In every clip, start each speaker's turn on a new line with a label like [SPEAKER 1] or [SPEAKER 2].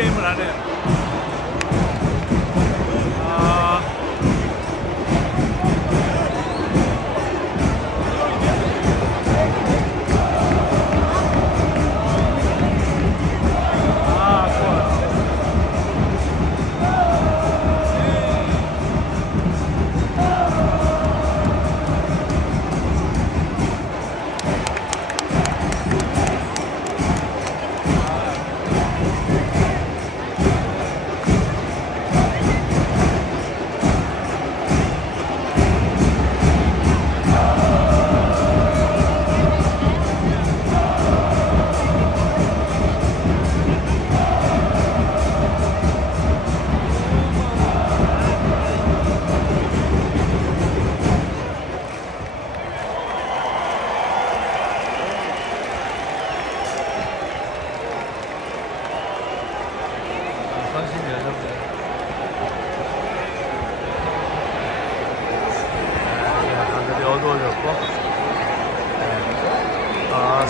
[SPEAKER 1] 게임을 하네요.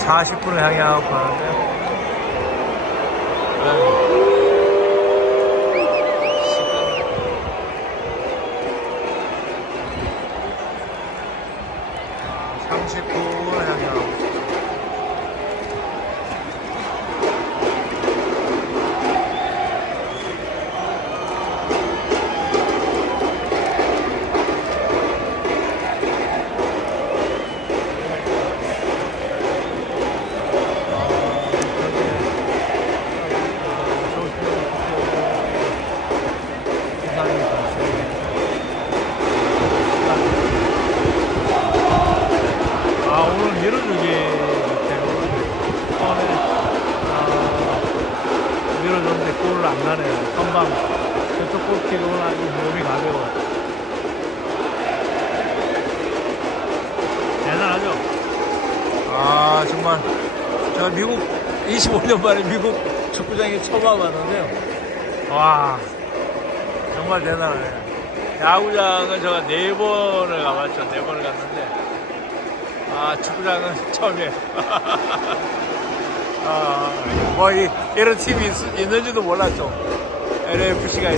[SPEAKER 1] 40분을 향하고 가는데요. 시간 39분을 향하고 골킥은 아주 몸이 가벼워. 대단하죠? 아 정말 제가 미국 25년 만에 미국 축구장에 처음 와봤는데요. 와 정말 대단하네요. 야구장은 제가 네 번을 가봤죠. 네 번을 갔는데 아, 축구장은 처음이에요. 아, 뭐, 이, 이런 팀이 있, 있는지도 몰랐죠. LAFC가,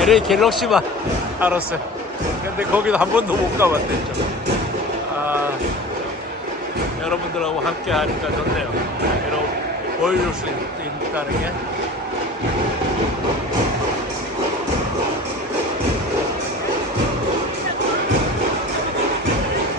[SPEAKER 1] LA 갤럭시만 알았어요. 근데 거기도 한 번도 못 가봤댔죠. 아, 여러분들하고 함께 하니까 좋네요. 여러분, 보여줄 수 있, 있다는 게.